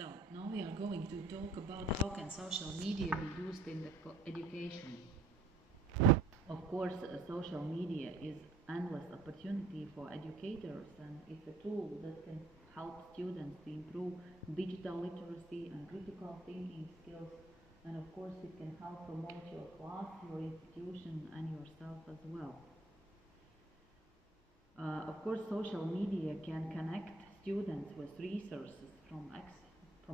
So now we are going to talk about how can social media be used in the education. Of course, social media is endless opportunity for educators, and it's a tool that can help students to improve digital literacy and critical thinking skills. And of course, it can help promote your class, your institution, and yourself as well. Of course, social media can connect students with resources from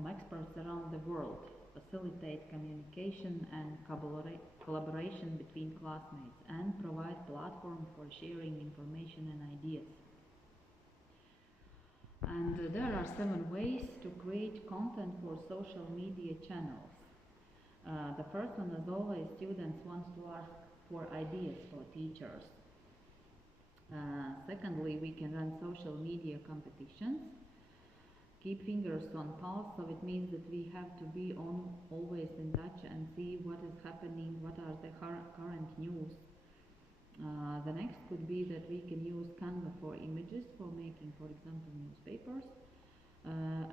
experts around the world, facilitate communication and collaboration between classmates, and provide platform for sharing information and ideas. And there are 7 ways to create content for social media channels. The first one, as always, students want to ask for ideas for teachers. Secondly, we can run social media competitions. Keep fingers on pulse, so it means that we have to be always in touch and see what is happening, what are the current news. The next could be that we can use Canva for images for making, for example, newspapers.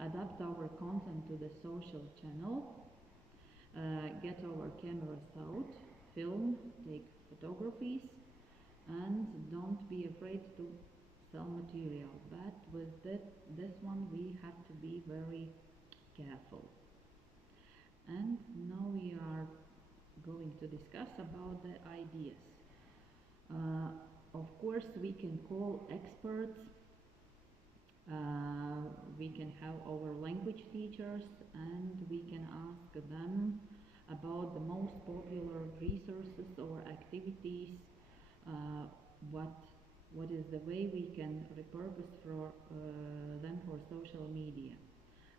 Adapt our content to the social channel. Get our cameras out, film, take photographies, and don't be afraid to sell material. But with this one we have to be very careful. And now we are going to discuss about the ideas. Of course, we can call experts. We can have our language teachers, and we can ask them about the most popular resources or activities. What is the way we can repurpose for them for social media.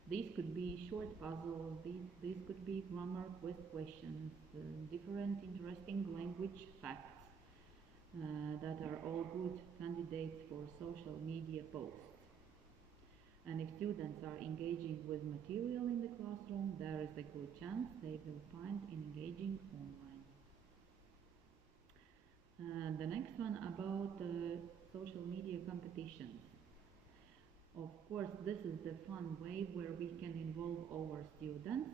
These could be short puzzles, these could be grammar quiz questions, different interesting language facts that are all good candidates for social media posts. And if students are engaging with material in the classroom, there is a good chance they will find engaging online. The next one about social media competitions. Of course, this is the fun way where we can involve our students.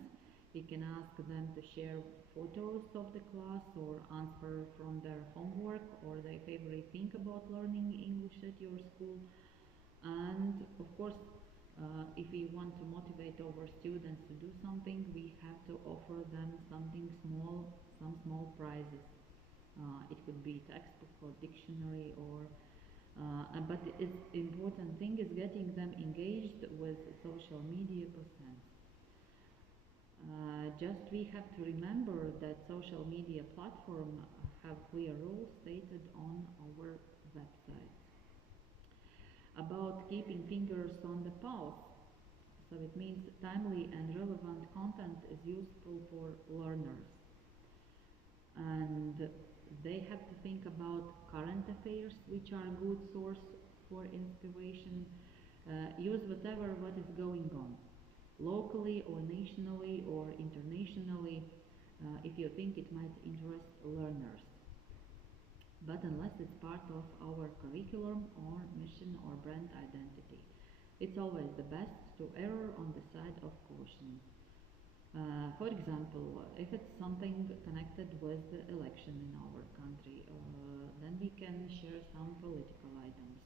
We can ask them to share photos of the class or answer from their homework or their favorite thing about learning English at your school. And of course, if we want to motivate our students to do something, we have to offer them something small, some small prizes. It could be textbook or dictionary, or but the important thing is getting them engaged with social media percent. Just we have to remember that social media platforms have clear rules stated on our website. About keeping fingers on the pulse, so it means timely and relevant content is useful for learners. And they have to think about current affairs, which are a good source for inspiration. Use whatever what is going on, locally or nationally or internationally, if you think it might interest learners. But unless it's part of our curriculum or mission or brand identity, it's always the best to err on the side of caution. For example, if it's something connected with the election in our country, then we can share some political items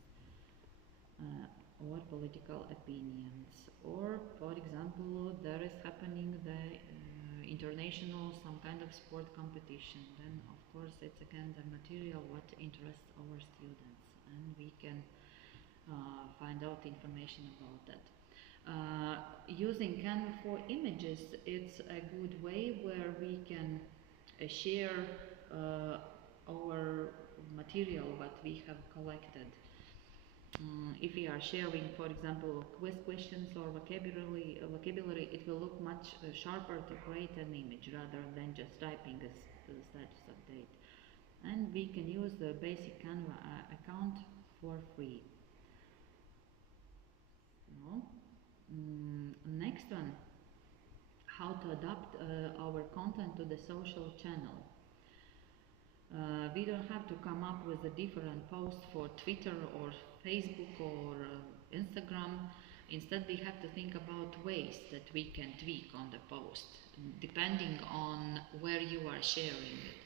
or political opinions. Or, for example, there is happening the international some kind of sport competition. Then, of course, it's again the material what interests our students, and we can find out information about that. Using Canva for images, it's a good way where we can share our material what we have collected. If we are sharing, for example, quiz questions or vocabulary, it will look much sharper to create an image rather than just typing a status update. And we can use the basic Canva account for free. So, next one, how to adapt our content to the social channel. We don't have to come up with a different post for Twitter or Facebook or Instagram. Instead, we have to think about ways that we can tweak on the post, depending on where you are sharing it.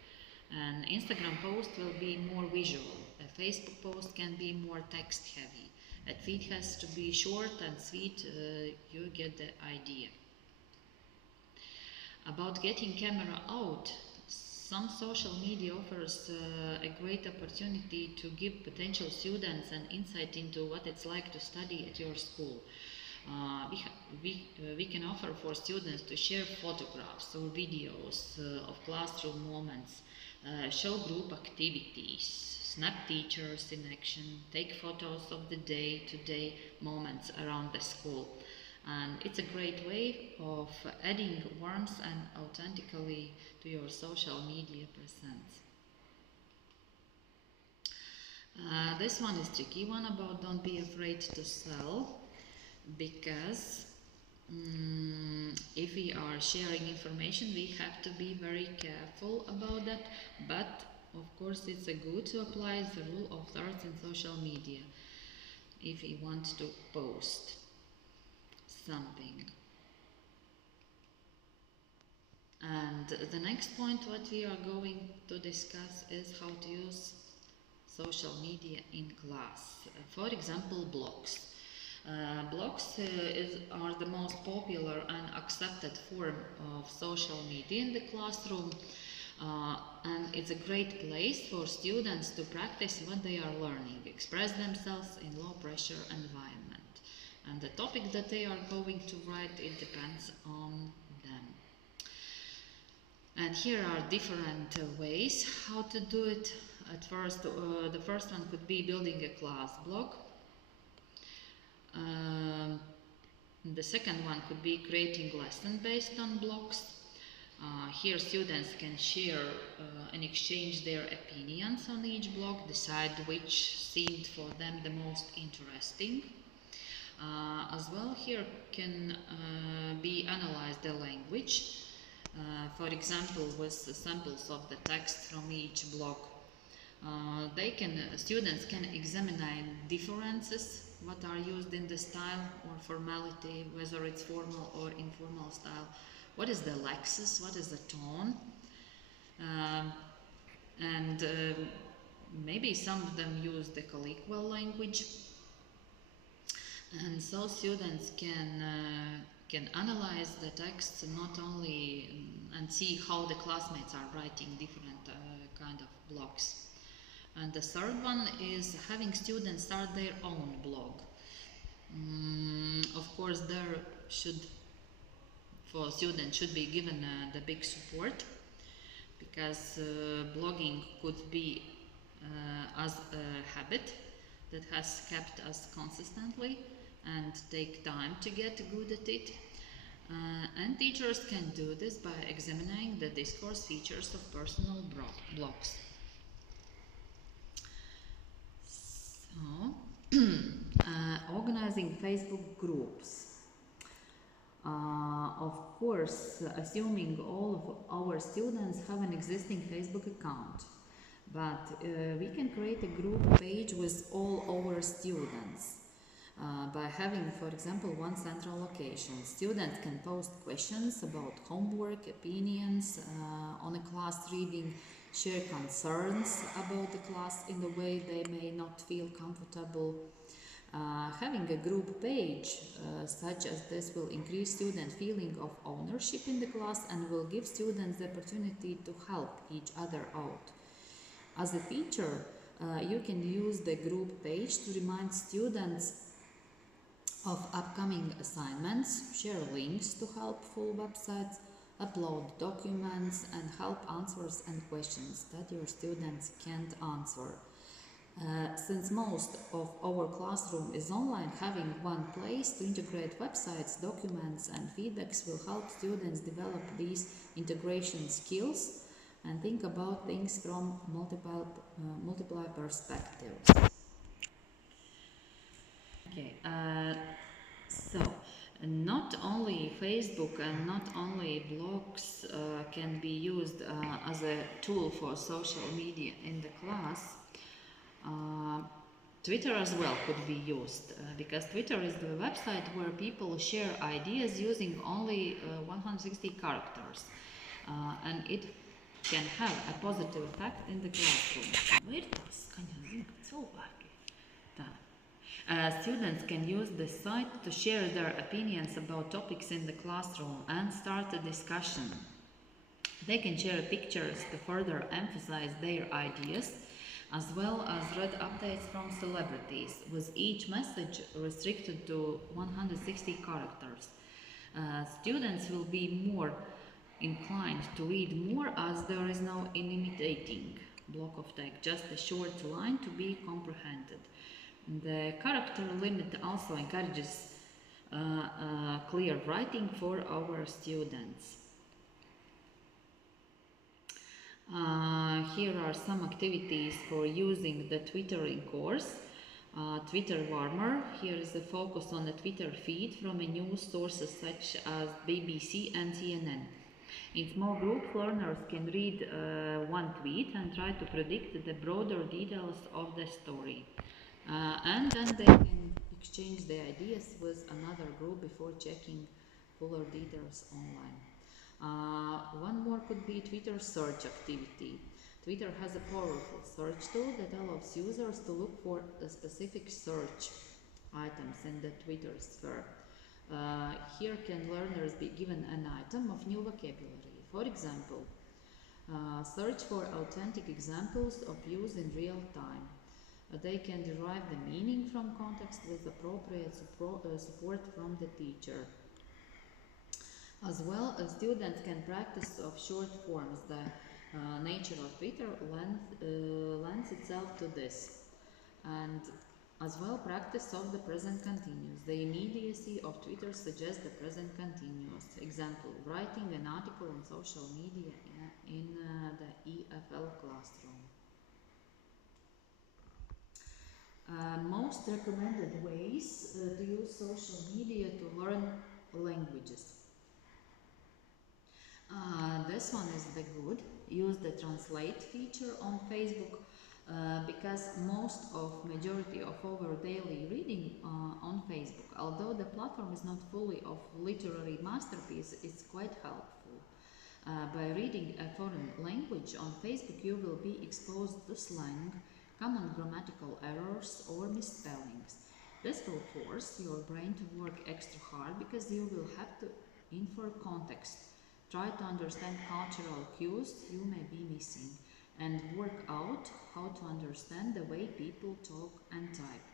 An Instagram post will be more visual. A Facebook post can be more text heavy. A tweet has to be short and sweet. You get the idea. About getting camera out, some social media offers a great opportunity to give potential students an insight into what it's like to study at your school. We can offer for students to share photographs or videos of classroom moments, show group activities, snap teachers in action, take photos of the day-to-day moments around the school. And it's a great way of adding warmth and authentically to your social media presence. This one is tricky one about don't be afraid to sell, because if we are sharing information we have to be very careful about that, but of course it's a good to apply the rule of thirds in social media if we want to post something. And the next point what we are going to discuss is how to use social media in class. For example, blogs. Blogs are the most popular and accepted form of social media in the classroom, and it's a great place for students to practice what they are learning, express themselves in low pressure environment. And the topic that they are going to write, it depends on them. And here are different ways how to do it. At first, the first one could be building a class blog. The second one could be creating lesson based on blogs. Here students can share and exchange their opinions on each blog, decide which seemed for them the most interesting. As well, here can be analyzed the language, for example with samples of the text from each blog. Students can examine differences, what are used in the style or formality, whether it's formal or informal style, what is the lexis, what is the tone, and maybe some of them use the colloquial language. And so students can analyze the text not only and see how the classmates are writing different kind of blogs. And the third one is having students start their own blog. Of course, for students should be given the big support, because blogging could be as a habit that has kept us consistently and take time to get good at it. And teachers can do this by examining the discourse features of personal blogs. So, organizing Facebook groups. Of course, assuming all of our students have an existing Facebook account, but we can create a group page with all our students. By having, for example, one central location. Students can post questions about homework, opinions on a class reading, share concerns about the class in the way they may not feel comfortable. Having a group page such as this will increase student feeling of ownership in the class and will give students the opportunity to help each other out. As a teacher, you can use the group page to remind students of upcoming assignments, share links to helpful websites, upload documents, and help answers and questions that your students can't answer. Since most of our classroom is online, having one place to integrate websites, documents, and feedbacks will help students develop these integration skills and think about things from multiple perspectives. Okay, so not only Facebook and not only blogs can be used as a tool for social media in the class. Twitter as well could be used because Twitter is the website where people share ideas using only 160 characters, and it can have a positive effect in the classroom. Virtues, skaņā zina, cilvēki. Tā. Students can use the site to share their opinions about topics in the classroom and start a discussion. They can share pictures to further emphasize their ideas, as well as read updates from celebrities, with each message restricted to 160 characters. Students will be more inclined to read more as there is no intimidating block of text, just a short line to be comprehended. The character limit also encourages clear writing for our students. Here are some activities for using the Twittering course. Twitter Warmer. Here is a focus on the Twitter feed from a news sources such as BBC and CNN. In small groups, learners can read one tweet and try to predict the broader details of the story. And then they can exchange the ideas with another group before checking fuller details online. One more could be Twitter search activity. Twitter has a powerful search tool that allows users to look for specific search items in the Twitter sphere. Here can learners be given an item of new vocabulary. For example, search for authentic examples of use in real time. They can derive the meaning from context with appropriate support from the teacher. As well, students can practice of short forms. The nature of Twitter lends itself to this. And as well, practice of the present continuous. The immediacy of Twitter suggests the present continuous. Example, writing an article on social media in the EFL classroom. Most recommended ways to use social media to learn languages. This one is the good. Use the translate feature on Facebook because most of majority of our daily reading on Facebook, although the platform is not fully of literary masterpiece, it's quite helpful. By reading a foreign language on Facebook, you will be exposed to slang, common grammatical errors or misspellings. This will force your brain to work extra hard because you will have to infer context. Try to understand cultural cues you may be missing and work out how to understand the way people talk and type.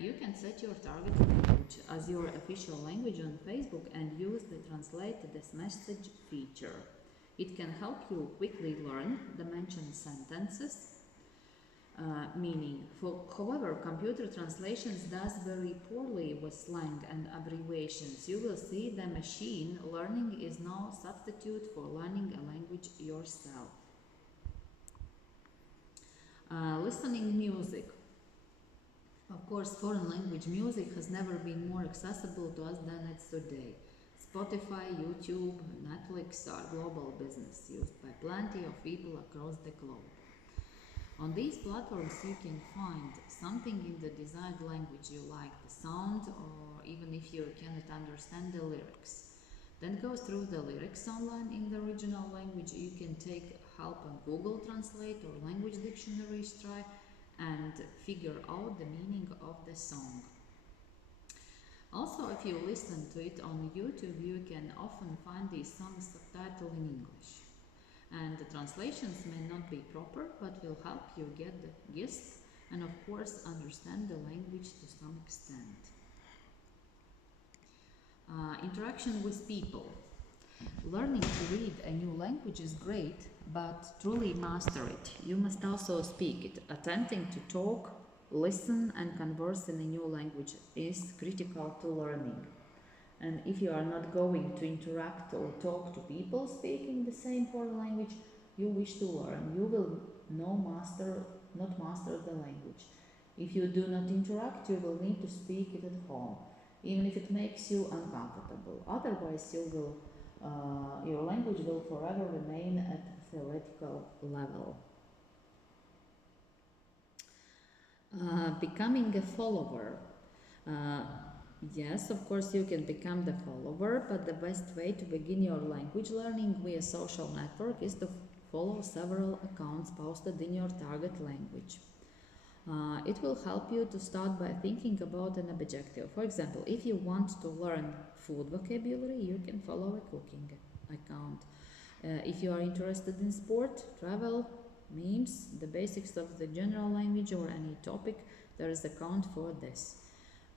You can set your target language as your official language on Facebook and use the translate this message feature. It can help you quickly learn the mentioned sentences meaning. However, computer translations does very poorly with slang and abbreviations. You will see the machine learning is no substitute for learning a language yourself. Listening music. Of course, foreign language music has never been more accessible to us than it's today. Spotify, YouTube, Netflix are global business used by plenty of people across the globe. On these platforms you can find something in the desired language you like, the sound, or even if you cannot understand the lyrics. Then go through the lyrics online in the original language. You can take help on Google Translate or language dictionaries try and figure out the meaning of the song. Also, if you listen to it on YouTube, you can often find these songs subtitled in English. And the translations may not be proper, but will help you get the gist and of course understand the language to some extent. Interaction with people. Learning to read a new language is great, but truly master it. You must also speak it. Attempting to talk, listen and converse in a new language is critical to learning. And if you are not going to interact or talk to people speaking the same foreign language you wish to learn, you will not master the language. If you do not interact, you will need to speak it at home, even if it makes you uncomfortable. Otherwise, your language will forever remain at theoretical level. Becoming a follower. Uh, yes, of course, you can become the follower, but the best way to begin your language learning via social network is to follow several accounts posted in your target language. It will help you to start by thinking about an objective. For example, if you want to learn food vocabulary, you can follow a cooking account. If you are interested in sport, travel, memes, the basics of the general language or any topic, there is account for this.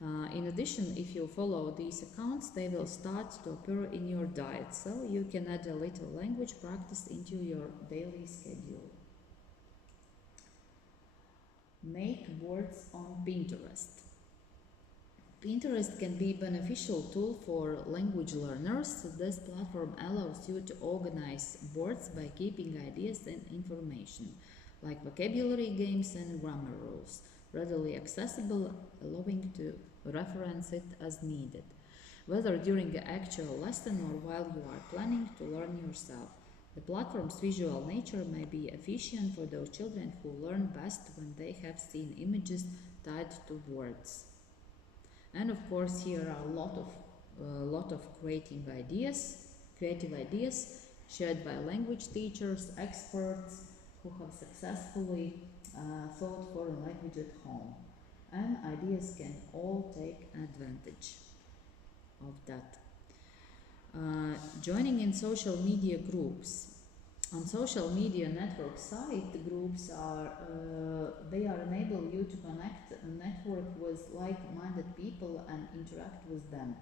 In addition, if you follow these accounts, they will start to appear in your diet, so you can add a little language practice into your daily schedule. Make boards on Pinterest. Pinterest can be a beneficial tool for language learners. This platform allows you to organize boards by keeping ideas and information, like vocabulary games and grammar rules, readily accessible, allowing to reference it as needed, whether during the actual lesson or while you are planning to learn yourself. The platform's visual nature may be efficient for those children who learn best when they have seen images tied to words. And of course, here are a lot of creative ideas shared by language teachers, experts who have successfully thought for a language at home. And ideas can all take advantage of that. Joining in social media groups. On social media network site, groups they are enable you to connect, network with like-minded people and interact with them,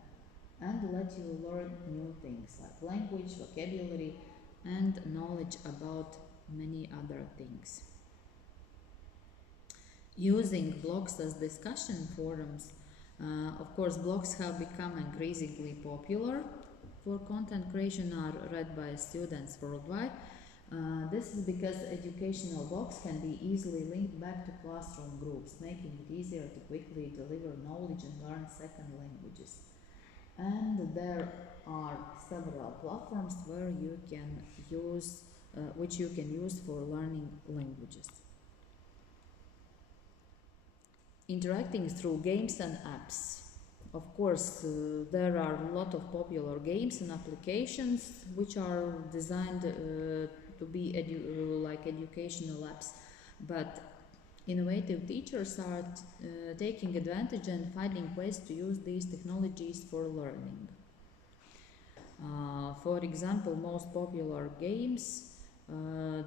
and let you learn new things like language, vocabulary, and knowledge about many other things. Using blogs as discussion forums. Of course, blogs have become increasingly popular for content creation are read by students worldwide. This is because educational blogs can be easily linked back to classroom groups, making it easier to quickly deliver knowledge and learn second languages. And there are several platforms where you can use, which you can use for learning languages. Interacting through games and apps. Of course, there are a lot of popular games and applications which are designed to be like educational apps, but innovative teachers are taking advantage and finding ways to use these technologies for learning. For example, most popular games,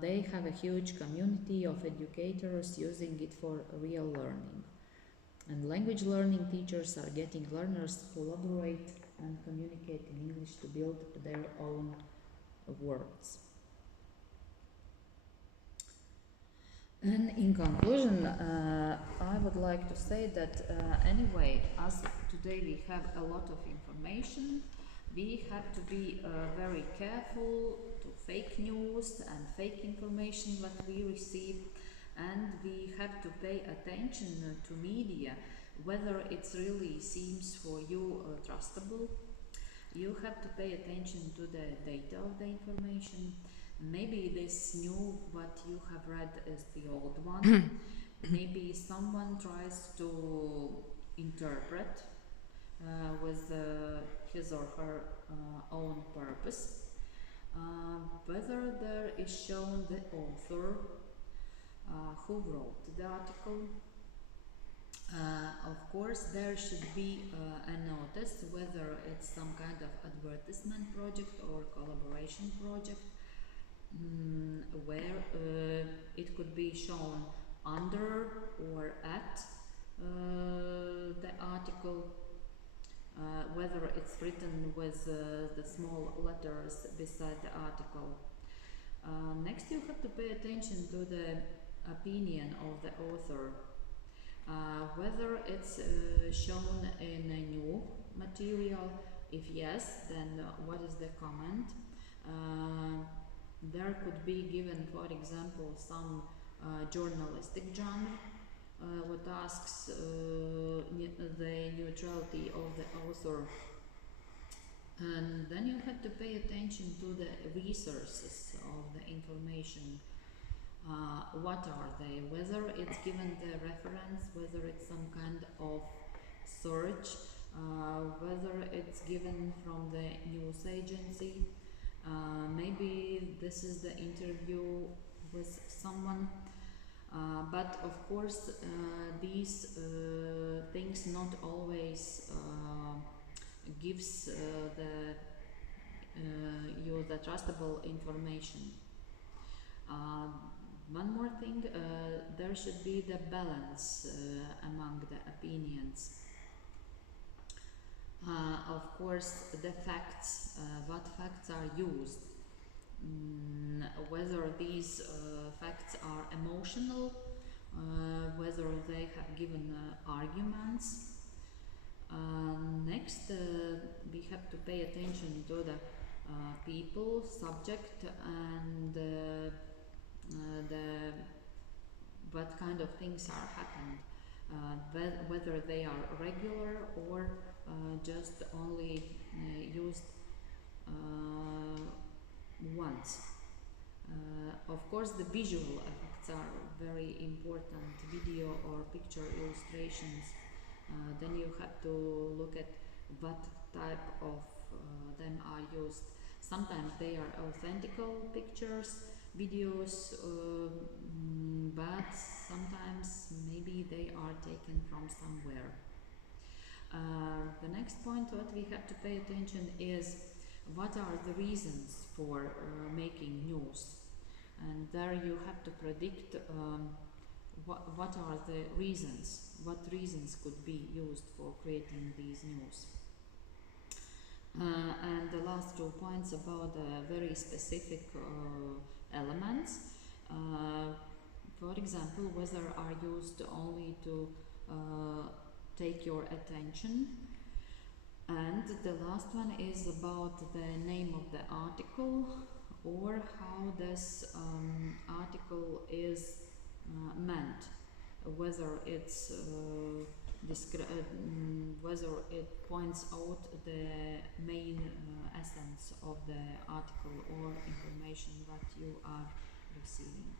they have a huge community of educators using it for real learning. And language learning teachers are getting learners to collaborate and communicate in English to build their own words. And in conclusion, I would like to say that anyway, as today we have a lot of information, we have to be very careful to fake news and fake information that we receive, and we have to pay attention to media, whether it really seems for you trustable. You have to pay attention to the data of the information. Maybe this new what you have read is the old one. Maybe someone tries to interpret with his or her own purpose. Whether there is shown the author who wrote the article. Of course, there should be a notice whether it's some kind of advertisement project or collaboration project, where it could be shown under or at the article, whether it's written with the small letters beside the article. Next, you have to pay attention to the opinion of the author. Whether it's shown in a new material. If yes, then what is the comment? There could be given, for example, some journalistic genre what asks the neutrality of the author. And then you have to pay attention to the resources of the information. What are they? Whether it's given the reference, whether it's some kind of search, whether it's given from the news agency, maybe this is the interview with someone. But of course, these things not always gives you the trustable information. One more thing, there should be the balance among the opinions. Of course, the facts, what facts are used, whether these facts are emotional, whether they have given arguments. Next, we have to pay attention to the people, subject, and the what kind of things are happened, whether they are regular or just only used once. Of course, the visual effects are very important, video or picture illustrations. Then you have to look at what type of them are used. Sometimes they are authentical pictures, videos, but sometimes maybe they are taken from somewhere. The next point what we have to pay attention is what are the reasons for making news, and there you have to predict what are the reasons, what reasons could be used for creating these news. And the last 2 points about very specific elements. For example, whether are used only to take your attention. And the last one is about the name of the article, or how this article is meant, whether it's whether it points out the main essence of the article or information that you are receiving.